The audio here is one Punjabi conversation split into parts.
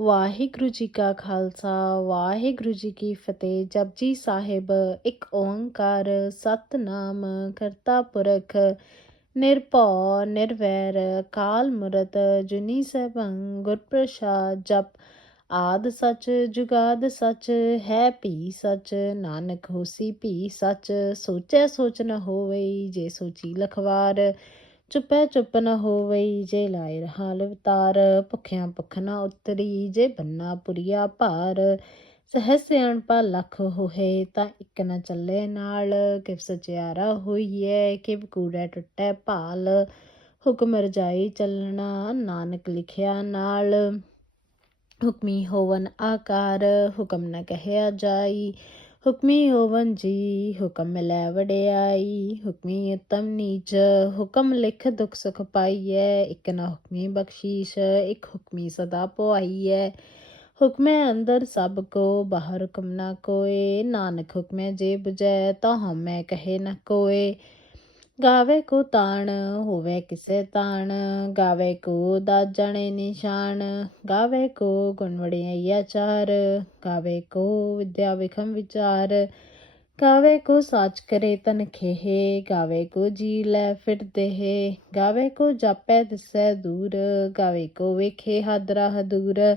ਵਾਹਿਗੁਰੂ ਜੀ ਕਾ ਖਾਲਸਾ, ਵਾਹਿਗੁਰੂ ਜੀ ਕੀ ਫਤਿਹ। ਜਪਜੀ ਸਾਹਿਬ, ਇੱਕ ਓੰਕਾਰ ਸਤਨਾਮ ਕਰਤਾ ਪੁਰਖ, ਨਿਰਭਉ, ਨਿਰਵੈਰ, ਕਾਲ ਮੂਰਤ, ਜੁਨੀ ਸਭੰ ਗੁਰ ਪ੍ਰਸਾਦ ਜਪ। ਆਦ ਸਚ, ਜੁਗਾਦ ਸਚ, ਹੈ ਭੀ ਸਚ, ਨਾਨਕ ਹੋਸੀ ਭੀ ਸਚ। ਸੋਚੈ ਸੋਚ ਨ ਹੋਵੇ ਜੇ ਸੋਚੀ ਲਖਵਾਰ ਚੁੱਪੈ ਚੁੱਪ ਨ ਹੋਵਈ ਜੇ ਲਾਇ ਰਹਾ ਲਵਤਾਰ ਭੁਖਿਆਂ ਭੁਖ ਨ ਉਤਰੀ ਜੇ ਬੰਨਾ ਪੁਰੀਆ ਭਾਰ। ਸਹਿ ਸਿਆਣਪਾ ਲੱਖ ਹੋਏ ਤਾਂ ਇੱਕ ਨ ਚੱਲੇ ਨਾਲ, ਕਿਵ ਸਚਿਆਰਾ ਹੋਈਐ, ਕਿਵ ਕੂੜੈ ਟੁੱਟੈ ਭਾਲ। ਹੁਕਮ ਰਜਾਈ ਚੱਲਣਾ, ਨਾਨਕ ਲਿਖਿਆ ਨਾਲ। ਹੁਕਮੀ ਹੋਵਨ ਆਕਾਰ, ਹੁਕਮ ਨ ਕਹਿਆ ਜਾਈ। ਹੁਕਮੀ ਹੋਵਨ ਜੀ, ਹੁਕਮ ਮਿਲੈ ਵਡਿਆਈ, ਹੁਕਮੀ ਉਤਮ ਨੀਚ, ਹੁਕਮ ਲਿਖ ਦੁਖ ਸੁਖ ਪਾਈਐ, ਇੱਕ ਨਾ ਹੁਕਮੀ ਬਖਸ਼ੀਸ਼, ਇੱਕ ਹੁਕਮੀ ਸਦਾ ਪਵਾਈਐ ਹੁਕਮੈ ਅੰਦਰ ਸਭ ਕੋ, ਬਾਹਰ ਹੁਕਮ ਨਾ ਕੋਏ, ਨਾਨਕ ਹੁਕਮੈ ਜੇ 부ਜੈ ਤਾਂ ਹਮੈ ਕਹੇ ਨਾ ਕੋਏ। ਗਾਵੇ ਕੋ ਤਾਣ, ਹੋਵੇ ਕਿਸੇ ਤਾਣ, ਗਾਵੇ ਕੋ ਦਾ ਜਾਣੇ ਨਿਸ਼ਾਨ, ਗਾਵੇ ਕੋ ਗੁਣ ਵੜਿਆ ਗਾਵੇ ਕੋ ਵਿਦਿਆ ਵਿਖਮ ਵਿਚਾਰ, ਗਾਵੇ ਕੋ ਸਾਚ ਕਰੇ ਤਨ ਖੇਹੇ, ਗਾਵੇ ਕੋ ਜੀ ਲੈ ਫਿਰਦੇ ਹੈ ਗਾਵੇ ਕੋ ਜਾਪੈ ਦਿਸੈ ਦੂਰ, ਗਾਵੇ ਕੋ ਵੇਖੇ ਹਾਦਰਾ ਹਦੂਰ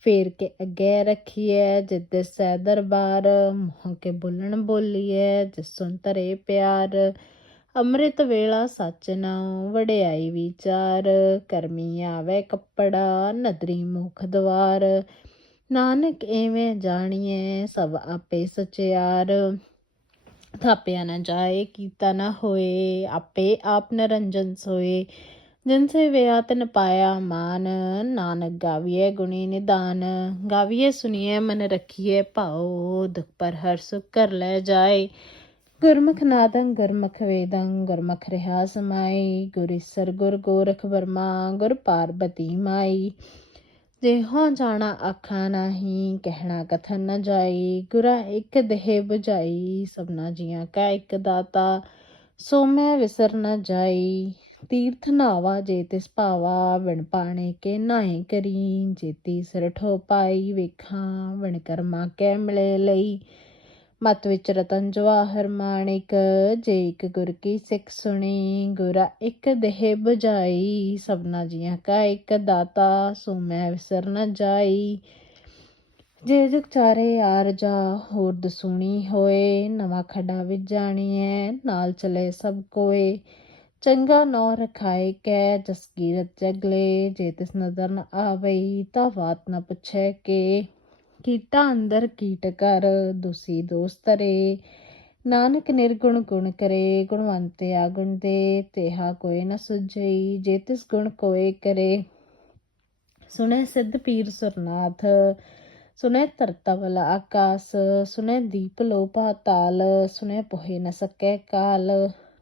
ਫੇਰ ਕੇ ਅੱਗੇ ਰੱਖੀਐ ਜਿਦ ਸੈ ਦਰਬਾਰ, ਮੋਹ ਕੇ ਬੋਲਣ ਬੋਲੀਐ ਜਿਸੁਨ ਤਰੇ ਪਿਆਰ। ਅੰਮ੍ਰਿਤ ਵੇਲਾ ਸੱਚ ਨਾ ਵਡਿਆਈ ਵਿਚਾਰ, ਕਰਮੀ ਆਵੇ ਕੱਪੜਾ, ਨਦਰੀ ਮੁਖ ਦਵਾਰ। ਨਾਨਕ ਐਵੇਂ ਜਾਣੀਐ, ਸਭ ਆਪੇ ਸਚਿਆਰ। ਥਾਪਿਆ ਨਾ ਜਾਏ, ਕੀਤਾ ਨਾ ਹੋਏ, ਆਪੇ ਆਪ ਨਰੰਜਨ ਸੋਏ। ਜਿਨ ਸੇ ਵਿਆਤਨ ਪਾਇਆ ਮਾਨ, ਨਾਨਕ ਗਾਵੀਏ ਗੁਣੀ ਨਿਦਾਨ। ਗਾਵੀਏ ਸੁਨੀਏ ਮਨ ਰਖੀਏ ਭਾਉ, ਦੁਖ ਪਰ ਹਰ ਸੁਖ ਕਰ ਲੈ ਜਾਏ। ਗੁਰਮੁਖ ਨਾਦੰ, ਗੁਰਮੁਖ ਵੇਦੰ, ਗੁਰਮੁਖ ਰਹਾ ਸਮਾਈ ਗੁਰਿਸਰ ਗੁਰ ਗੋਰਖ ਵਰਮਾ, ਗੁਰ ਪਾਰਬਤੀ ਮਾਈ। ਜੇ ਹੋ ਜਾਣਾ ਆਖਾਂ ਨਹੀਂ, ਕਹਿਣਾ ਕਥਨ ਨ ਜਾਈ। ਗੁਰਾ ਇੱਕ ਦੇਹ 부ਜਾਈ ਸਭਨਾ ਜੀਆਂ ਕਾ ਇੱਕ ਦਾਤਾ। ਸੋ ਮੈਂ ਵਿਸਰ ਨ ਜਾਈ। ਤੀਰਥ ਨਾਵਾ ਜੇ ਤਿਸ ਭਾਵਾ ਵਿਣ ਪਾਣੇ ਕੇ ਨਾਹੀ ਕਰੀ। ਜੇਤੀ ਸਰਠੋ ਪਾਈ ਵੇਖਾਂ ਵਿਣ ਕਰਮਾ ਕੈ ਮਿਲੇ ਲਈ। ਮਤ ਵਿੱਚ ਰਤਨ ਜਵਾਹਰ ਮਾਣਿਕ, ਜੇ ਇੱਕ ਗੁਰ ਕੀ ਸਿੱਖ ਸੁਣੀ, ਗੁਰਾ ਇੱਕ ਦੇਹ 부ਜਾਈ ਸਭਨਾ ਜੀਆਂ ਕਾ ਇੱਕ ਦਾਤਾ, ਸੋ ਮੈਂ ਵਿਸਰ ਨ ਜਾਈ। ਜੇ ਜਗ ਚਾਰੇ ਆਰਜਾ ਹੋਰ ਦਸੂਣੀ ਹੋਏ। ਨਵਾਂ ਖੜਾ ਵਿੱਚ ਜਾਣੀਐ, ਨਾਲ ਚਲੇ ਸਭ ਕੋਏ। ਚੰਗਾ ਨੌ ਰਖਾਏ ਕੈ ਜਸਕੀਰਤ ਜਗਲੇ, ਜੇ ਤਿਸ ਨਜ਼ਰ ਨ ਆਵਈ ਤਾਂ ਬਾਤ ਨ ਪੁੱਛੈ ਕੇ। ਕੀਟਾ ਅੰਦਰ ਕੀਟ ਕਰ, ਦੁਸੀ ਦੋਸਤਰੇ ਨਾਨਕ ਨਿਰਗੁਣ ਗੁਣ ਕਰੇ, ਗੁਣਵੰਤੇ ਆ ਗੁਣ ਦੇ। ਤੇਹਾ ਕੋਈ ਨ ਸੁਝਈ, ਜੇ ਤਿਸ ਗੁਣ ਕੋਏ ਕਰੇ। ਸੁਨੇ ਸਿੱਧ ਪੀਰ ਸੁਰਨਾਥ ਸੁਨੇ ਤਰਤਵਲ ਆਕਾਸ ਸੁਨੇ ਦੀਪ ਲੋ ਪਾਤਾਲ ਸੁਨੇ ਪੋਹੇ ਨ ਸਕੈ ਕਾਲ।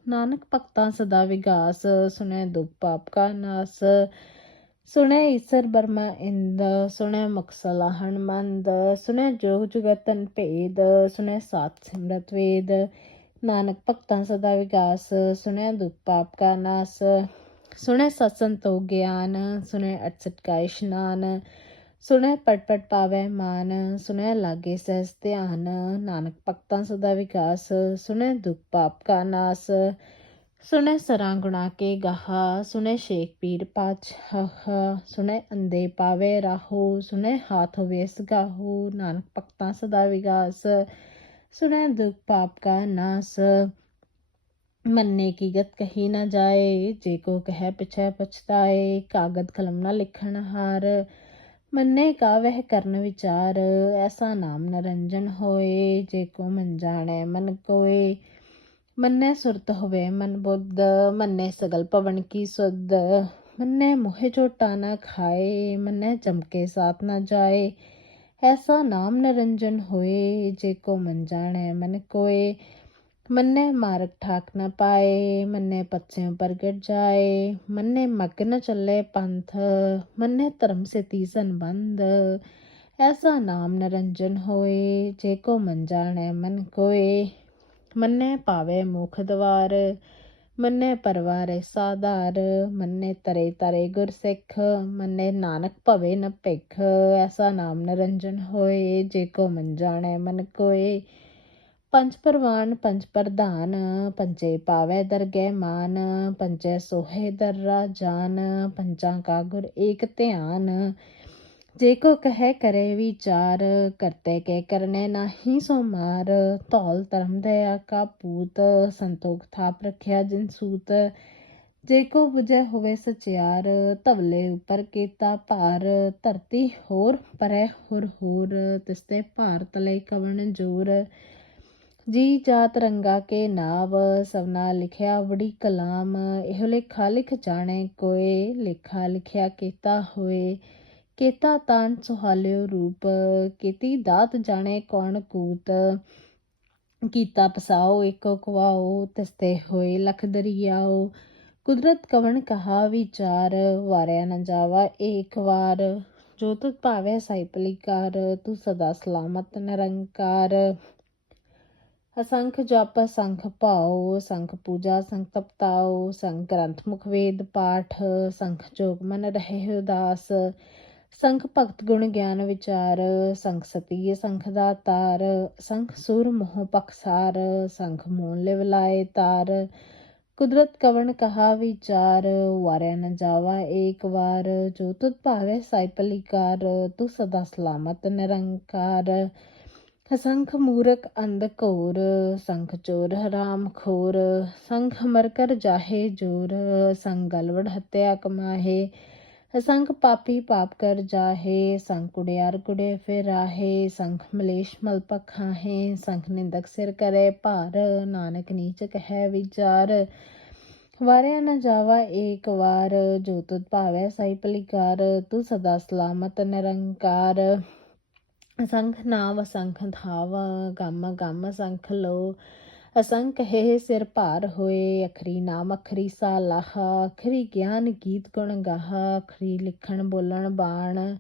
ਨਾਨਕ ਭਗਤਾਂ ਸਦਾ ਵਿਗਾਸ, ਸੁਣੈ ਦੁਖ ਪਾਪ ਕਾ ਨਾਸ, ਸੁਣੈ ਈਸਰ ਬਰਮਾ ਇੰਦ, ਸੁਣੈ ਮੁਕਸਲਾ ਹਨਮੰਦ ਸੁਣੈ ਜੋਗ ਜੁਗਤਨ ਭੇਦ, ਸੁਣੈ ਸਾਤ ਸਿਮਰਤ ਵੇਦ, ਨਾਨਕ ਭਗਤਾਂ ਸਦਾ ਵਿਗਾਸ ਸੁਨੇ ਦੁਖ ਪਾਪ ਕਾ ਨਾਸ ਸੁਨੇ ਸਤਸੰਤੋ ਗਿਆਨ, ਸੁਣੈ 68 ਕਾ ਇਸ਼ਨਾਨ ਸੁਨੇ ਪਟ ਪਟ ਪਾਵੇ ਮਾਨ ਸੁਨੇ ਲਾਗੇ ਸਹਿਸ ਧਿਆਨ, ਨਾਨਕ ਭਗਤਾਂ ਸਦਾ ਵਿਕਾਸ ਸੁਨੇ ਦੁਖ ਪਾਪ ਕਾ ਨਾਸ ਸੁਨੇ ਸਰਾਂ ਗੁਣਾ ਕੇ ਗਾਹਾ ਸੁਨੇ ਸ਼ੇਖ ਪੀਰ ਪਾਤਸ਼ਾਹ ਸੁਨੇ ਅੰਦੇ ਪਾਵੇ ਰਾਹੋ ਸੁਨੇ ਹਾਥ ਹੋਵੇ ਸਗਾਹੋ ਨਾਨਕ ਭਗਤਾਂ ਸਦਾ ਵਿਕਾਸ ਸੁਨੇ ਦੁਖ ਪਾਪ ਕਾ ਨਾਸ। ਮੰਨੇ ਕੀ ਗਤ ਕਹੀ ਨਾ ਜਾਏ, ਜੇ ਕੋ ਕਹੈ ਪਿਛੈ ਪਛਤਾਏ, ਕਾਗਦ ਕਲਮ ਨਾ ਲਿਖਣ ਹਾਰ ਮੰਨੇ ਕਾ ਵਹਿ ਕਰਨ ਵਿਚਾਰ, ਐਸਾ ਨਾਮ ਨਰੰਜਨ ਹੋਏ, ਜੇ ਕੋ ਮਨ ਜਾਣੈ ਮਨ ਕੋਏ। ਮੰਨੇ ਸੁਰਤ ਹੋਵੇ ਮਨ ਬੁੱਧ, ਮੰਨੇ ਸਗਲ ਪਵਨ ਕੀ ਸੁਧ। ਮੰਨੇ ਮੋਹਿ ਝੋਟਾ ਨਾ ਖਾਏ, ਮੰਨੇ ਚਮਕੇ ਸਾਥ ਨਾ ਜਾਏ। ਐਸਾ ਨਾਮ ਨਰੰਜਨ ਹੋਏ, ਜੇ ਕੋ ਮਨ ਜਾਣੈ ਮਨ ਕੋਏ। ਮੰਨੇ ਮਾਰਗ ਠਾਕ ਨ ਪਾਏ, ਮੰਨੇ ਪੱਛਿਮ ਪ੍ਰਗਟ ਜਾਏ, ਮੰਨੇ ਮਗ ਨ ਚੱਲੇ ਪੰਥ, ਮੰਨੇ ਧਰਮ ਸੇ ਤੀਸਨ ਬੰਦ। ਐਸਾ ਨਾਮ ਨਿਰੰਜਨ ਹੋਏ, ਜੇ ਕੋ ਮਨ ਜਾਣੈ ਮਨ ਕੋਏ। ਮੰਨੇ ਪਾਵੇ ਮੁਖ ਦਵਾਰ, ਮੰਨੇ ਪਰਵਾਰੇ ਸਾਧਾਰ, ਮੰਨੇ ਤਰੇ ਤਰੇ ਗੁਰ ਸਿੱਖ, ਮੰਨੇ ਨਾਨਕ ਭਵੇ ਨ ਭਿਖ। ਐਸਾ ਨਾਮ ਨਿਰੰਜਨ ਹੋਏ, ਜੇ ਕੋ ਮਨ ਜਾਣੈ ਮਨ ਕੋਏ। ਪੰਜ ਪਰਵਾਨ, ਪੰਜ ਪ੍ਰਧਾਨ, ਪੰਜੇ ਪਾਵੇ ਦਰਗਹਿ ਮਾਨ, ਪੰਜੇ ਸੋਹੇ ਦਰਰਾ ਜਾਨ, ਪੰਜਾਂ ਕਾ ਗੁਰ ਏਕ ਧਿਆਨ। ਜੇ ਕੋ ਕਹੈ ਕਰੇ ਵਿਚਾਰ, ਕਰਤੇ ਕੇ ਕਰਨੇ ਨਾਹੀ ਸੋ ਮਾਰ ਧੌਲ ਧਰਮ ਦਇਆ ਕਾ ਪੂਤ, ਸੰਤੋਖ ਥਾਪ ਰਖਿਆ ਜਿਨ ਸੂਤ। ਜੇ ਕੋ 부ਜੈ ਹੋਵੇ ਸਚਿਆਰ, ਧਵਲੇ ਉਪਰ ਕੀਤਾ ਭਾਰ। ਧਰਤੀ ਹੋਰ ਪਰੈ ਹੁਰ ਹੋਰ, ਤਿਸਤੇ ਭਾਰ ਤਲੇ ਕਵਣ ਜੋਰ। ਜੀ ਜਾਤ ਰੰਗਾ ਕੇ ਨਾਵ ਸਵਨਾ ਲਿਖਿਆ ਵੜੀ ਕਲਾਮ, ਇਹੋ ਲੇਖਾ ਲਿਖ ਜਾਣੇ ਕੋਏ, ਲੇਖਾ ਲਿਖਿਆ ਕੀਤਾ ਹੋਏ। ਕੀਤਾ ਤਾਨ ਸੁਹਾਲਿਓ ਰੂਪ, ਕੀਤੀ ਦਾਤ ਜਾਣੇ ਕੌਣ ਕੂਤ। ਕੀਤਾ ਪਸਾਓ ਇੱਕੋ ਕਵਾਓ, ਤਸਤੇ ਹੋਏ ਲਖ ਦਰਿਆਓ। ਕੁਦਰਤ ਕਵਣ ਕਹਾ ਵਿਚਾਰ, ਵਾਰਿਆ ਨ ਜਾਵਾ ਏਕ ਵਾਰ। ਜੋ ਤੁਧ ਭਾਵੇ ਸਾਈ ਪਲੀਕਾਰ, ਤੂੰ ਸਦਾ ਸਲਾਮਤ ਨਿਰੰਕਾਰ। ਅਸੰਖ ਜਪ ਸੰਖ ਭਾਉ ਸੰਖ ਪੂਜਾ ਸੰਖ ਤਪਤਾਉ ਸੰਖ ਗ੍ਰੰਥ ਮੁਖ ਵੇਦ ਪਾਠ ਸੰਖ ਜੋਗ ਮਨ ਰਹੇ ਉਦਾਸ ਸੰਖ ਭਗਤ ਗੁਣ ਗਿਆਨ ਵਿਚਾਰ ਸੰਖ ਸਤੀਏ ਸੰਖ ਦਾ ਤਾਰ ਸੰਖ ਸੁਰ ਮੋਹ ਪਖਸਾਰ ਸੰਖ ਮੂਲ ਲਿਵਲਾਏ ਤਾਰ, ਕੁਦਰਤ ਕਵਣ ਕਹਾ ਵਿਚਾਰ, ਵਾਰਿਆ ਨ ਜਾਵਾ ਏਕ ਵਾਰ, ਜੋ ਤੁਧ ਭਾਵੇ ਸਾਈਪਲੀਕਾਰ ਤੂੰ ਸਦਾ ਸਲਾਮਤ ਨਿਰੰਕਾਰ। ਸੰਖ ਮੂਰਖ ਅੰਧ ਘੋਰ, ਸੰਖ ਚੋਰ ਹਰਾਮ ਖੋਰ, ਸੰਖ ਮਰ ਕਰ ਜਾਹੇ ਜੋਰ, ਸੰਗ ਗਲਵੜ ਹੱਤਿਆ ਕਮਾਹੇ ਹਸੰਖ ਪਾਪੀ ਪਾਪ ਕਰ ਜਾਹੇ, ਸੰਖ ਕੁੜਿਆਰ ਕੁੜੇ ਫਿਰ ਆਹੇ, ਸੰਖ ਮਲੇਸ਼ ਮਲ ਪਖਾਹੇ, ਸੰਖ ਨਿੰਦਕ ਸਿਰ ਕਰੇ ਭਾਰ, ਨਾਨਕ ਨੀਚ ਕਹੈ ਵਿਚਾਰ। ਵਾਰਿਆ ਨਾ ਜਾਵਾ ਏਕ ਵਾਰ, ਜੋ ਤੁਧ ਭਾਵੈ ਸਾਈ ਪਲਿਕਾਰ, ਤੂੰ ਸਦਾ ਸਲਾਮਤ ਨਿਰੰਕਾਰ। ਅਸੰਖ ਨਾਮ, ਅਸੰਖ ਧਾਵ ਗਮ ਗਮ ਸੰਖ ਲੋ। ਅਸੰਖ ਹੈ ਸਿਰ ਭਾਰ ਹੋਏ, ਅਖਰੀ ਨਾਮ, ਅਖਰੀ ਸਾਲਾਹ। ਅਖਰੀ ਗਿਆਨ ਗੀਤ ਗੁਣ ਗਾਹ, ਅਖਰੀ ਲਿਖਣ ਬੋਲਣ ਬਾਣ।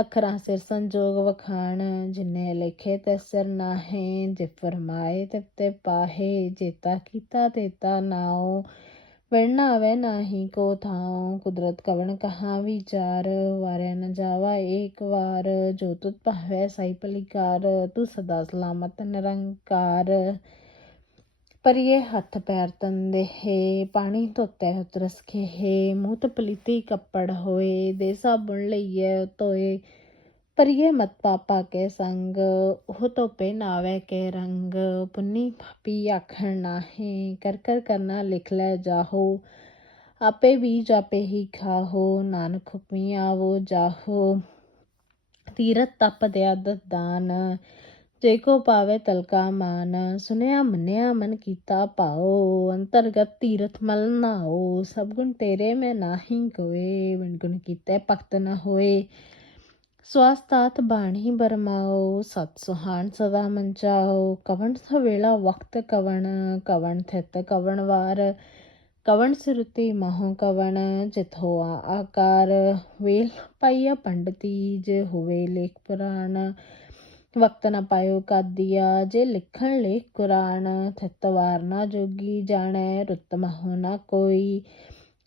ਅਖਰਾਂ ਸਿਰ ਸੰਜੋਗ ਵਖਾਣ, ਜਿਨੇ ਲਿਖੇ ਤੇ ਸਿਰ ਨਾਹੇ। ਜੇ ਫਰਮਾਏ ਤੇ ਤੇ ਪਾਹੇ ਜੇਤਾ ਕੀਤਾ ਤੇਤਾ ਨਾਉ। ਵਰਨਾ ਆਵੇ ਨਾਹੀ ਕੋ ਥਾਉ, ਕੁਦਰਤ ਕਵਣ ਕਹਾ ਵਿਚਾਰ, ਵਾਰਿਆ ਨ ਜਾਵਾ ਏਕ ਵਾਰ, ਜੋ ਤੁਤ ਭਾਵੈ ਸਾਈ ਪਲਿਕਾਰ, ਤੂੰ ਸਦਾ ਸਲਾਮਤ ਨਿਰੰਕਾਰ। ਪਰਿਏ ਹੱਥ ਪੈਰ ਤੰਦੇ ਹੈ, ਪਾਣੀ ਧੋਤੇ ਉਤਰਸ ਕੇ ਹੈ ਮੂਤ ਪਲੀਤੀ ਕੱਪੜ ਹੋਏ, ਦੇ ਸਾਬੁਣ ਲਈਏ ਧੋਏ। ਪਰਿਏ ਮਤ ਪਾਪਾ ਕੇ ਸੰਗ, ਉਹ ਧੋਪੇ ਨਾਵੇ ਕੇ ਰੰਗ। ਪੁੰਨੀ ਪਾਪੀ ਆਖਣ ਨਾਹੀ, ਕਰ ਕਰ ਕਰਨਾ ਲਿਖ ਲੈ ਜਾਹੋ। ਆਪੇ ਬੀਜ ਆਪੇ ਹੀ ਖਾਹੋ, ਨਾਨਕ ਹੁਕਮੀ ਆਵੋ ਜਾਹੋ। ਤੀਰਤ ਤਪ ਦਿਆ ਦਾਨ, ਜੇ ਕੋ ਪਾਵੇ ਤਲਕਾ ਮਾਨ। ਸੁਨਿਆ ਮੰਨਿਆ ਮਨ ਕੀਤਾ ਭਾਓ ਅੰਤਰਗਤ ਤੀਰਥ ਮਲ ਨਾਓ ਸਭ ਗੁਣ ਤੇਰੇ ਮੈਂ ਨਾਹੀ ਕੋਏ ਵਣ ਗੁਣ ਕੀਤੇ ਭਗਤ ਨਾ ਹੋਏ। ਸਵਾਸਤਾਤ ਬਾਣੀ ਬਰਮਾਓ, ਸਤ ਸੁਹਾਣ ਸਦਾ ਮੰਚਾਓ, ਕਵਣ ਸਵੇਲਾ ਵਕਤ ਕਵਣ ਕਵਣ ਥਿਤ ਕਵਣ ਵਾਰ, ਕਵਣ ਸਿਰਤੀ ਮਹੋ ਕਵਣ, ਜਿਥੋ ਆਕਾਰ, ਵੇਲ ਪਾਈਆ ਪੰਡਤੀ, ਜੇ ਹੋਵੇ ਲੇਖ ਪੁਰਾਣ, ਵਕਤ ਨਾ ਪਾਇਓ ਕਾਦੀਆ, ਜੇ ਲਿਖਣ ਲੇਖ ਕੁਰਾਨ, ਥਿਤ ਵਾਰ ਨਾ ਜੋਗੀ ਜਾਣੈ, ਰੁੱਤ ਮਹੋ ਨਾ ਕੋਈ।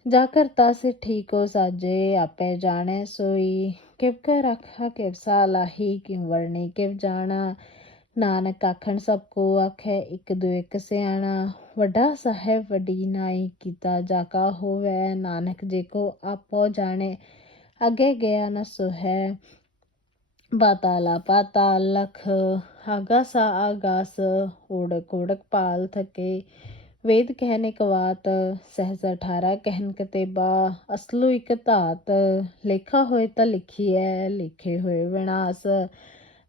ਜਾ ਕਰਤਾ ਸੇ ਠੀਕੋ ਸਾਜੇ, ਆਪੇ ਜਾਣੈ ਸੋਈ। ਕਿਵ ਕਰ ਆਖਾ ਕਿਵ ਸਾਲਾਹੀ ਕਿਵ ਵਰਣੀ ਕਿਵ ਜਾਣਾ। ਨਾਨਕ ਆਖਣ, ਸਭ ਕੋ ਆਖੇ, ਇੱਕ ਦੋ ਇੱਕ ਸਿਆਣਾ। ਵੱਡਾ ਸਾਹਿਬ, ਵੱਡੀ ਨਾਈ, ਕੀਤਾ ਜਾ ਕਾ ਹੋਵੇ। ਨਾਨਕ ਜੇ ਕੋ ਆਪੋ ਜਾਣੇ, ਅਗੇ ਗਿਆ ਨ ਸੁਹੈ। ਬਾਤਾਲਾ ਪਾਤਾਲ ਲਖ ਆਗਾਸਾ ਆਗਾਸ ਓੜਕ ਓੜਕ ਪਾਲ ਥਕੇ। ਵੇਦ ਕਹਿਨ ਇਕ ਵਾਤ, ਸਹਜ 18 ਕਹਿਨ ਕਤੇਬਾ ਅਸਲੂ ਇਕ ਧਾਤ, ਲੇਖਾ ਹੋਏ ਤਾਂ ਲਿਖੀਐ, ਲਿਖੇ ਹੋਏ ਵਿਨਾਸ਼,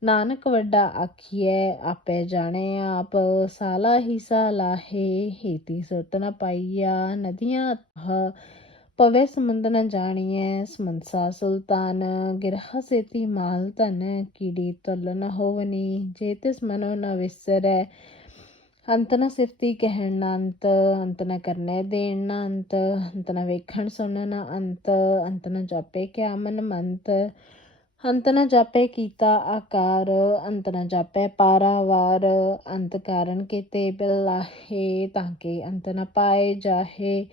ਨਾਨਕ ਵੱਡਾ ਆਖੀਐ, ਆਪੇ ਜਾਣੇ ਆਪ, ਸਾਲਾ ਹੀ ਸਾਲਾਹੇ ਹੇਤੀ ਸੁਰਤ ਨ ਪਾਈਆ, ਨਦੀਆਂ ਪਵੇ ਸਮੁੰਦ ਨ ਜਾਣੀਐ ਸਮੰਸਾ ਸੁਲਤਾਨ, ਗਿਰਹਾ ਸੇਤੀ ਮਾਲ ਧਨ, ਕੀੜੀ ਤੁਲ ਨ ਹੋਵਨੀ, ਜੇ ਤਿਸ ਮਨੋ ਨ ਵਿਸਰੈ ਅੰਤ ਨਾ ਸਿਫਤੀ ਕਹਿਣ ਨ ਅੰਤ ਅੰਤ ਨਾ ਕਰਨੇ ਦੇਣ ਨ ਅੰਤ ਅੰਤ ਨਾ ਵੇਖਣ ਸੁਣਨ ਨ ਅੰਤ ਅੰਤ ਨਾ ਜਾਪੇ ਕਿਆ ਮਨ ਮੰਤ ਅੰਤ ਨ ਜਾਪੇ ਕੀਤਾ ਆਕਾਰ, ਅੰਤ ਨ ਜਾਪੇ ਪਾਰਾਵਾਰ। ਅੰਤ ਕਾਰਨ ਕੀਤੇ ਬਿਲਾਹੇ ਤਾਂਕੇ ਅੰਤ ਨ ਪਾਏ ਜਾਹੇ।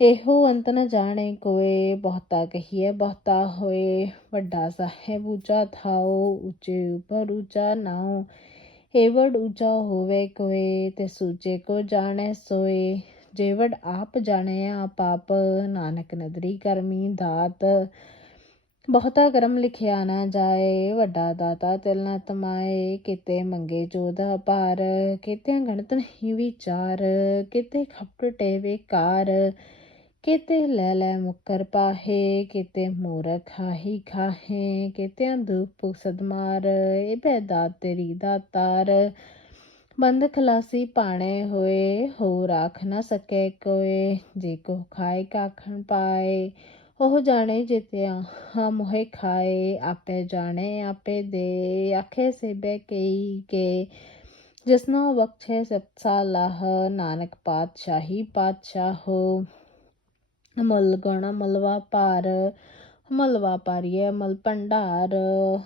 ਇਹੋ ਅੰਤ ਨ ਜਾਣੇ ਕੋਏ, ਬਹੁਤਾ ਕਹੀਏ ਬਹੁਤਾ ਹੋਏ। ਵੱਡਾ ਸਾਹਿਬ ਉੱਚਾ ਥਾਓ, ਉੱਚੇ ਉਪਰ ਉੱਚਾ ਨਾਉ। ਏਵੜ ਉੱਚਾ ਹੋਵੇ ਕੋਏ, ਤੇ ਸੂਚੇ ਕੋ ਜਾਣੈ ਸੋਏ। ਜੇਵੜ ਆਪ ਜਾਣੇ, ਆਪ ਨਾਨਕ ਨਦਰੀ ਕਰਮੀ ਦਾਤ। ਬਹੁਤਾ ਕਰਮ ਲਿਖਿਆ ਨਾ ਜਾਏ, ਵੱਡਾ ਦਾਤਾ ਤਿਲ ਨਾ ਤਮਾਏ। ਕਿਤੇ ਮੰਗੇ ਜੋਧ ਅਪਾਰ ਕਿਤੇ ਗਣਤ ਨਹੀਂ ਵਿਚਾਰ। ਕਿਤੇ ਖਪਟੇ ਵਿਕਾਰ ਕਿਤੇ ਲੈ ਲੈ ਮੁਕਰ ਪਾਹੇ, ਕਿਤੇ ਮੂਰਖ ਖਾਹੀ ਖਾਹੇ ਕਿਤੇ ਅੰਧੂਪ ਸਦਮਾਰ ਇਹ ਬੈਦਾ ਤੇਰੀ ਦਾਤਾਰ ਬੰਦ ਖਲਾਸੀ ਪਾਣੇ ਹੋਏ ਹੋ ਰਾਖ ਨਾ ਸਕੇ ਕੋਏ, ਜੇ ਕੋ ਖਾਏ ਕਾਖਣ ਪਾਏ। ਉਹ ਜਾਣੇ ਜਿਤਿਆ ਹਾਂ ਮੋਹਿ ਖਾਏ, ਆਪੇ ਜਾਣੇ ਆਪੇ ਦੇ। ਆਖੇ ਸੇਬੇ ਕਈ ਕੇ, ਜਿਸਨੋ ਬਖਸ਼ੇ ਸਤਸਾ ਲਾਹ, ਨਾਨਕ ਪਾਤਸ਼ਾਹੀ ਪਾਤਸ਼ਾਹੋ ਅਮਲ ਗੁਣ ਅਮਲ ਵਪਾਰ ਅਮਲ ਵਪਾਰੀਏ ਅਮਲ ਭੰਡਾਰ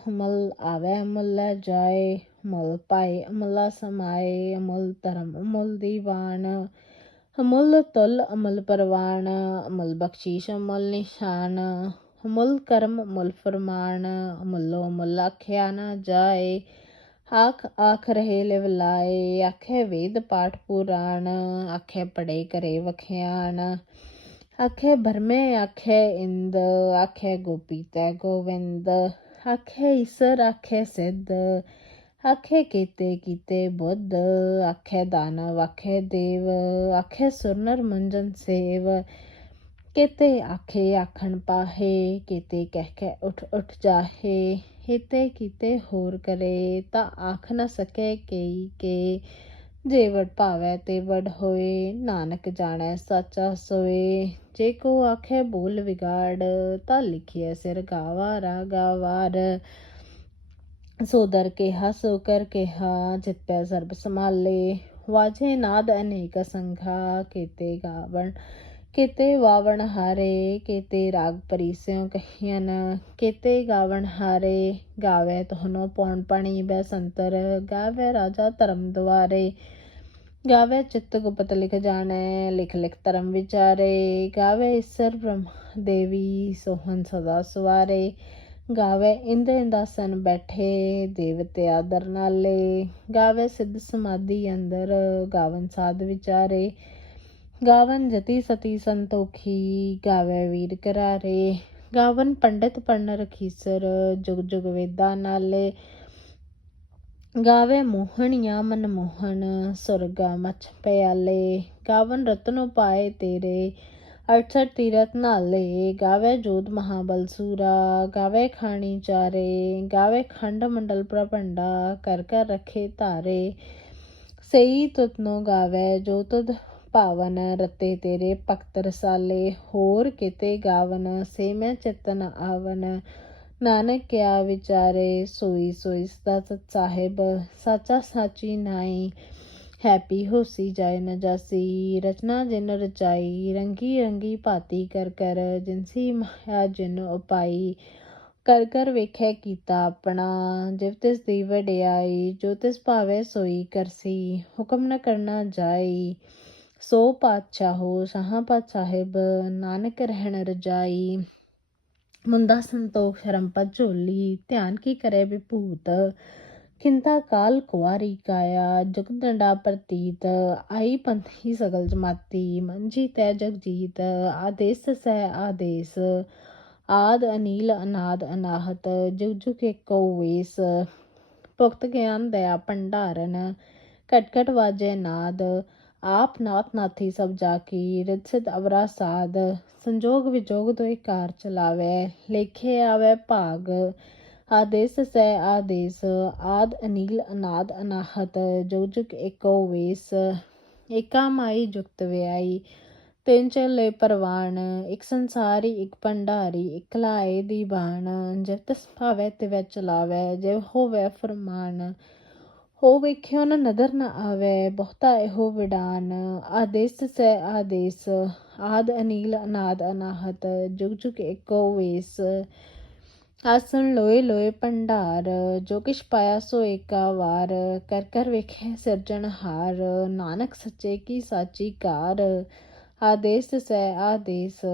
ਅਮਲ ਆਵੇ ਅਮਲ ਲੈ ਜਾਏ ਅਮਲ ਪਾਏ ਅਮਲਾ ਸਮਾਏ ਅਮਲ ਧਰਮ ਅਮਲ ਦੀਵਾਨ ਅਮੁੱਲ ਤੁਲ ਅਮਲ ਪਰਵਾਨ ਅਮਲ ਬਖਸ਼ੀਸ਼ ਅਮਲ ਨਿਸ਼ਾਨ ਅਮੁੱਲ ਕਰਮ ਅਮੁੱਲ ਫਰਮਾਨ ਅਮੁੱਲੋ ਅਮੁੱਲ ਆਖਿਆ ਨਾ ਜਾਏ, ਆਖ ਆਖ ਰਹੇ ਲਿਵਲਾਏ ਆਖੇ ਵੇਦ ਪਾਠ ਪੁਰਾਣ, ਆਖੇ ਪੜੇ ਕਰੇ ਵਖਿਆਣ। ਆਖੇ ਭਰਮੇ ਆਖੇ ਇੰਦ, ਆਖੇ ਗੋਪੀ ਤੈ ਗੋਵਿੰਦ, ਆਖੇ ਈਸਰ, ਆਖੇ ਸਿੱਧ, ਆਖੇ ਕੀਤੇ ਕੀਤੇ ਬੁੱਧ, ਆਖੇ ਦਾਨਵ, ਆਖੇ ਦੇਵ, ਆਖੇ ਸੁਰਨਰ ਮੰਜਨ ਸੇਵ, ਕਿਤੇ ਆਖੇ ਆਖਣ ਪਾਹੇ, ਕਿਤੇ ਕਹਿ ਕੇ ਉਠ ਉਠ ਜਾਹੇ ਹਿਤੇ ਕੀਤੇ ਹੋਰ ਕਰੇ, ਤਾਂ ਆਖ ਨਾ ਸਕੇ ਕਈ ਕੇ ਜੇ ਵਡ ਭਾਵੈ ਤੇ ਵਡ ਹੋਏ, ਨਾਨਕ ਜਾਣੈ ਸਾਚਾ ਸੋਏ। ਜੇ ਕੋ ਆਖੇ ਬੋਲ ਵਿਗਾੜ, ਤਾਂ ਲਿਖਿਐ ਸਿਰ ਗਾਵਾ ਰਾਗਾਵਾਰ ਸੋ ਦਰ ਕਿਹਾ, ਸੋ ਕਰ ਕਿਹਾ ਜਿਤ ਪੈ ਸਰਬ ਸੰਭਾਲੇ। ਵਾਜੇ ਨਾਦ ਅਨੇਕ ਸੰਘਾ, ਕੀਤੇ ਗਾਵਣ ਕੀਤੇ ਵਾਵਣ ਹਾਰੇ ਕੀਤੇ ਰਾਗ ਪਰੀਸਿਓ ਕਹੀਨ ਕੀਤੇ ਗਾਵਣ ਹਾਰੇ ਗਾਵੇ ਤਹਨੋ ਪੌਣ ਪਾਣੀ ਬੈ ਸੰਤਰ ਗਾਵੇ ਰਾਜਾ ਧਰਮ ਦੁਆਰੇ ਗਾਵੇ ਚਿੱਤ ਗੁਪਤ ਲਿਖ ਜਾਣੈ ਲਿਖ ਲਿਖ ਧਰਮ ਵਿਚਾਰੇ ਗਾਵੇ ਈਸਰ ਬ੍ਰਹਮ ਦੇਵੀ ਸੋਹਨ ਸਦਾ ਸਵਾਰੇ ਗਾਵੇ ਇੰਦੇ ਇੰਦਾਸਨ ਬੈਠੇ ਦੇਵਤੇ ਆਦਰ ਨਾਲੇ ਗਾਵੇ ਸਿੱਧ ਸਮਾਧੀ ਅੰਦਰ ਗਾਵਨ ਸਾਧ ਵਿਚਾਰੇ ਗਾਵਨ ਜਤੀ ਸਤੀ ਸੰਤੋਖੀ, ਗਾਵੇ ਵੀਰ ਕਰਾਰੇ। ਗਾਵਨ ਪੰਡਿਤ ਪੜਨ ਰਖੀਸਰ, ਜੁਗ ਜੁਗ ਵੇਦਾਂ ਨਾਲੇ। ਗਾਵੇ ਮੋਹਣੀਆਂ ਮਨ ਮੋਹਨ ਸੁਰਗਾ ਮਛ ਪਿਆਲੇ। ਗਾਵਨ ਰਤਨੋ ਪਾਏ ਤੇਰੇ 68 ਤੀਰਤ ਨਾਲੇ। ਗਾਵੇ ਜੋਤ ਮਹਾਬਲ ਸੂਰਾ, ਗਾਵੇ ਖਾਣੀ ਚਾਰੇ। ਗਾਵੇ ਖੰਡ ਮੰਡਲ ਪ੍ਰਭੰਡਾ, ਕਰ ਕਰ ਰਖੇ ਧਾਰੇ। ਸਈ ਤੁਤਨੋ ਗਾਵੇ ਜੋ ਤੁਧ ਭਾਵਨ, ਰਤੇ ਤੇਰੇ ਭਗਤ ਰਸਾਲੇ, ਹੋਰ ਕਿਤੇ ਗਾਵਨ, ਸੇ ਮੈਂ ਚਿਤਨ ਆਵਨ। ਨਾਨਕ ਕਿਆ ਵਿਚਾਰੇ, ਸੋਈ ਸੋਈ ਸਦਾ ਸਤ ਸਾਹਿਬ, ਸਾਚਾ ਸਾਚੀ ਨਾਈ। ਹੈਪੀ ਹੋਸੀ ਜਾਏ ਨ ਜਾਸੀ, ਰਚਨਾ ਜਿਨ ਰਚਾਈ, ਰੰਗੀ ਰੰਗੀ ਭਾਤੀ ਕਰ ਕਰ ਜਿਨਸੀ ਮਾਇਆ ਜਿਨ ਉਪਾਈ। ਕਰ ਕਰ ਵੇਖੇ ਕੀਤਾ ਆਪਣਾ, ਜਿਵ ਤਿਸ ਦੀ ਵਡਿਆਈ, ਜੋ ਤਿਸ ਭਾਵੇ ਸੋਈ ਕਰਸੀ, ਹੁਕਮ ਨ ਕਰਨਾ ਜਾਈ। ਸੋ ਪਾਤਸ਼ਾਹੋ, ਸਾਹਾਂ ਸਾਹਿਬ, ਨਾਨਕ ਰਹਿਣ ਰਜਾਈ। ਮੁੰਦਾ ਸੰਤੋਖ, ਸ਼ਰਮ ਝੋਲੀ, ਧਿਆਨ ਕੀ ਕਰੇ ਵਿਭੂਤ? ਕਿੰਤਾ ਕਾਲ ਕੁਆਰੀ ਕਾਇਆ, ਜੁਗ ਪ੍ਰਤੀਤ। ਆਈ ਪੰਥੀ ਸਗਲ ਜਮਾਤੀ, ਮੰਜੀ ਤੈ ਜਗਜੀਤ। ਆਦੇਸ ਸਹਿ ਆਦੇਸ, ਆਦ ਅਨੀਲ ਅਨਾਦ ਅਨਾਹਤ। ਜੁਗ ਜੁਗ ਏਕੋ ਵੇਸ, ਭੁਗਤ ਗਿਆਨ ਦਇਆ ਭੰਡਾਰਨ। ਕਟ ਕਟ ਵਾਜੇ ਨਾਦ। ਆਪ ਨਾਥ ਨਾਥੀ ਸਭ ਜਾ ਕੀ ਰਿਤ ਅਵਰਾ ਸਾਧ, ਸੰਜੋਗ ਵਿਜੋਗ ਦੋਇ ਕਾਰ ਚਲਾਵੇ, ਲੇਖੇ ਆਵੇ ਭਾਗ। ਆਦੇਸ ਸੈ ਆਦੇਸ, ਆਦ ਅਨੀਲ ਅਨਾਦ ਅਨਾਹਤ, ਜੋ ਜੁਗ ਏਕੋ ਵੇਸ, ਏਕਾ ਮਾਈ ਜੁਗਤ ਵਿਆਈ। ਤਿੰਨ ਚਲੇ ਪਰਵਾਨ ਇੱਕ ਸੰਸਾਰੀ, ਇੱਕ ਭੰਡਾਰੀ, ਇੱਕ ਲਾਏ ਦੀ ਬਾਣ। ਜਿਵ ਤਿਸ ਭਾਵੈ ਤਿਵੈ ਚਲਾਵੈ ਜਿਵ ਹੋਵੈ ਫਰਮਾਨ। ਹੋ ਵੇਖਿਓ ਨ ਨਦਰ ਨਾ ਆਵੇ, ਬਹੁਤਾ ਇਹੋ ਵਿਡਾਨ। ਆਦੇਸ ਸੈ ਆਦੇਸ, ਆਦ ਅਨੀਲ ਅਨਾਦ ਅਨਾਹਤ, ਜੁਗ ਜੁਗ ਏਕੋ ਵੇਸ। ਆਸਣ ਲੋਏ ਲੋਏ ਭੰਡਾਰ, ਜੋ ਕਿਛ ਪਾਇਆ ਸੋ ਏਕਾ ਵਾਰ। ਕਰ ਕਰ ਵੇਖੇ ਸਿਰਜਣਹਾਰ ਨਾਨਕ ਸੱਚੇ ਕੀ ਸਾਚੀ ਕਾਰ ਆਦੇਸ ਸੈ ਆਦੇਸ,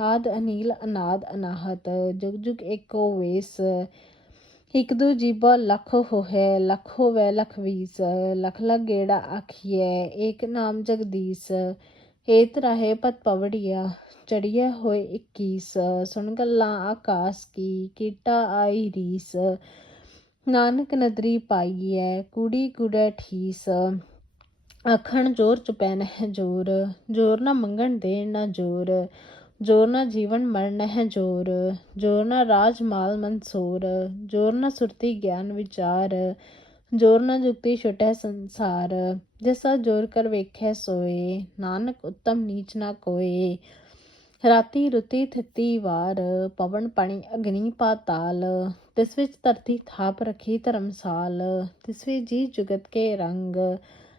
ਆਦ ਅਨੀਲ ਅਨਾਦ ਅਨਾਹਤ, ਜੁਗ ਜੁਗ ਏਕੋ ਵੇਸ। ਇੱਕ ਦੂ ਜੀਬਾ ਲੱਖ ਹੋਹੈ, ਲੱਖ ਹੋਵੇ, ਲਖ ਵੀਸ, ਲਖ ਲਖ ਗੇੜਾ ਆਖੀਐ, ਏਕ ਨਾਮ ਜਗਦੀਸ, ਏਤ ਰਾਹੇ ਪਤ ਪਵੜੀਆ, ਚੜੀਐ ਹੋਏ 21 ਸੁਣ ਗੱਲਾਂ ਆਕਾਸ ਕੀ, ਕੀਟਾ ਆਈ ਰੀਸ, ਨਾਨਕ ਨਦਰੀ ਪਾਈਐ, ਕੁੜੀ ਕੁੜੈ ਠੀਸ, ਆਖਣ ਜੋਰ ਚੁਪੈ ਨਹਿ ਜੋਰ ਜੋਰ ਨਾ ਮੰਗਣ ਦੇਣ ਨਾ ਜੋਰ ਜੋਰ ਨਾ ਜੀਵਨ ਮਰਨ ਨਹਿ ਜੋਰ ਜੋਰ ਨਾ ਰਾਜ ਮਾਲ ਮਨਸੂਰ ਜੋਰ ਨਾ ਸੁਰਤੀ ਗਿਆਨ ਵਿਚਾਰ ਜੋਰ ਨਾ ਜੁਗਤੀ ਛੁਟੈ ਸੰਸਾਰ, ਜਿਸਾ ਜੋਰ ਕਰ ਵੇਖੈ ਸੋਏ, ਨਾਨਕ ਉੱਤਮ ਨੀਚ ਨਾ ਕੋਏ। ਰਾਤੀ ਰੁਤੀ ਥਿਤੀ ਵਾਰ, ਪਵਨ ਪਾਣੀ ਅਗਨੀ ਪਾਤਾਲ ਤਿਸ ਵਿੱਚ ਧਰਤੀ ਥਾਪ ਰਖੀ ਧਰਮਸਾਲ, ਤਿਸ ਵਿੱਚ ਜੀ ਜੁਗਤ ਕੇ ਰੰਗ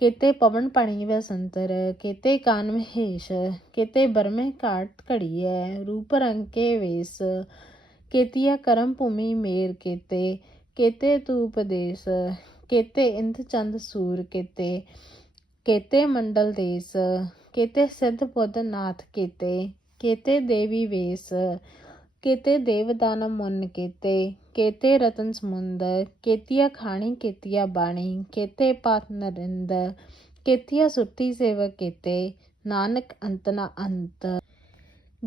केते पवन पाणी व संतर केते कान महेश केते बरमे काट घड़िए रूप रंग के वेश केतिया करम भूमि मेर केते केते तू उपदेश केते इंद चंद सूर केते केते मंडल देश केते सिद्ध बुद्ध नाथ केते केते देवी वेश ਕੇਤੇ ਦੇਵਦਾਨਮ ਮੁਨ ਕੇਤੇ ਕੇਤੇ ਰਤਨ ਸਮੁੰਦਰ ਕੇਤੀਆ ਖਾਣੀ ਕੇਤੀਆ ਬਾਣੀ ਕੇਤੇ ਪਾਤ ਨਰਿੰਦ ਕੇਤੀਆ ਸੁਰਤੀ ਸੇਵਕ ਕੇਤੇ ਨਾਨਕ ਅੰਤਨਾ ਅੰਤ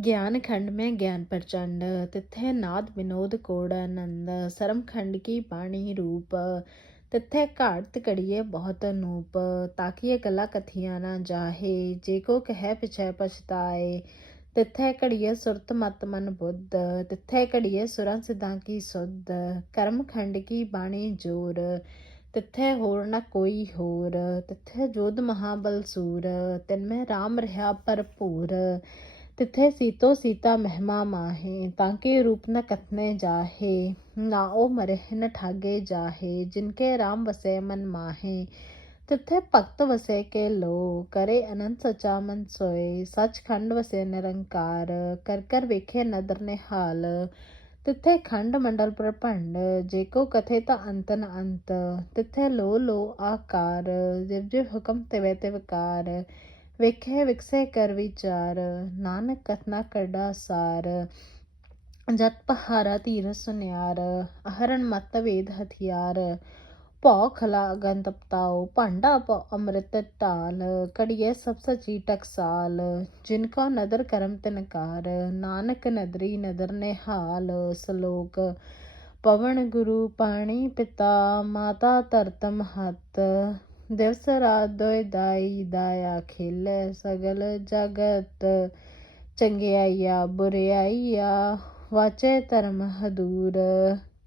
ਗਿਆਨ ਖੰਡ ਮੈਂ ਗਿਆਨ ਪ੍ਰਚੰਡ ਤਿੱਥੇ ਨਾਦ ਵਿਨੋਦ ਕੋੜ ਆਨੰਦ ਸਰਮ ਖੰਡ ਕੀ ਬਾਣੀ ਰੂਪ ਤਿੱਥੇ ਘਾਟ ਕੜੀਏ ਬਹੁਤ ਅਨੂਪ ਤਾਕੀਏ ਕਲਾ ਕਥੀਆਂ ਨਾ ਜਾਹੇ ਜੇ ਕੋ ਕਹਿ ਪਿਛੈ ਪਛਤਾਏ ਤਿੱਥੇ ਘੜੀਏ ਸੁਰਤ ਮਤ ਮਨ ਬੁੱਧ, ਤਿੱਥੇ ਘੜੀਏ ਸੁਰਾਂ ਸਿਧਾਂ ਕੀ ਸੁਧ, ਕਰਮ ਖੰਡ ਕੀ ਬਾਣੀ ਜੋਰ, ਤਿੱਥੇ ਹੋਰ ਨਾ ਕੋਈ ਹੋਰ, ਤਿੱਥੇ ਜੋਧ ਮਹਾਬਲ ਸੂਰ ਤਿਨ ਮੈਂ RAM ਰਹਾ ਭਰਪੂਰ, ਤਿੱਥੇ ਸੀਤੋ ਸੀਤਾ ਮਹਿਮਾ ਮਾਹੇ, ਤਾਂ ਕੇ ਰੂਪ ਨ ਕਥਨੇ ਜਾਹੇ, ਨਾ ਉਹ ਮਰੇ ਨ ਠਾਗੇ ਜਾਹੇ ਜਿਨਕੇ RAM ਵਸੇ ਮਨ ਮਾਹੇ ਤਿੱਥੇ ਭਗਤ ਵਸੇ ਕੇ ਲੋ ਕਰੇ ਅਨੰਤ ਸਚਾ ਮਨ ਸੋਏ ਸੱਚਖੰਡ ਵਸੇ ਨਿਰੰਕਾਰ ਕਰ ਕਰ ਵੇਖੇ ਨਦਰ ਨੇ ਹਾਲ ਤਿੱਥੇ ਖੰਡ ਮੰਡਲ ਪ੍ਰਭੰਡ ਜੇ ਕੋ ਕਥੇ ਤਾਂ ਅੰਤ ਨ ਅੰਤ ਤਿੱਥੇ ਲੋ ਲੋ ਆਕਾਰ ਜਿਵ ਜਿਵ ਹੁਕਮ ਤਿਵੇ ਤਿਵਕਾਰ ਵੇਖੇ ਵਿਕਸੇ ਕਰ ਵਿਚਾਰ ਨਾਨਕ ਕਥਨਾ ਕਰਦਾ ਸਾਰ ਜਤ ਪਹਾਰਾ ਧੀਰ ਸੁਨਿਆਰ ਅਹਰਨ ਮਤ ਵੇਦ ਹਥਿਆਰ ਭੌ ਖਲਾ ਅਗਨ ਤਪਤਾਓ ਭਾਂਡਾ ਪ ਅੰਮ੍ਰਿਤ ਢਾਲ ਕੜੀਏ ਸਭ ਸਚੀ ਟਕਸਾਲ ਜਿਨ ਕਾ ਨਦਰ ਕਰਮ ਤਨਕਾਰ ਨਾਨਕ ਨਦਰੀ ਨਦਰ ਨਿਹਾਲ। ਸਲੋਕ, ਪਵਨ ਗੁਰੂ ਪਾਣੀ ਪਿਤਾ, ਮਾਤਾ ਧਰਤਮ ਮਹਤ ਦਿਵਸ ਰਾਤ ਦੋਇ ਦਾਈ ਦਾਇਆ ਖੇਲੇ, ਸਗਲ ਜਗਤ ਚੰਗਿਆਈਆ ਬੁਰਿਆਈਆ, ਵਾਚੇ ਧਰਮ ਹਦੂਰ।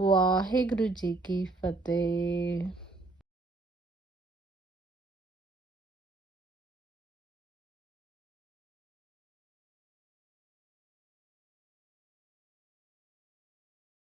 ਵਾਹਿਗੁਰੂ ਜੀ ਕੀ ਫਤਿਹ।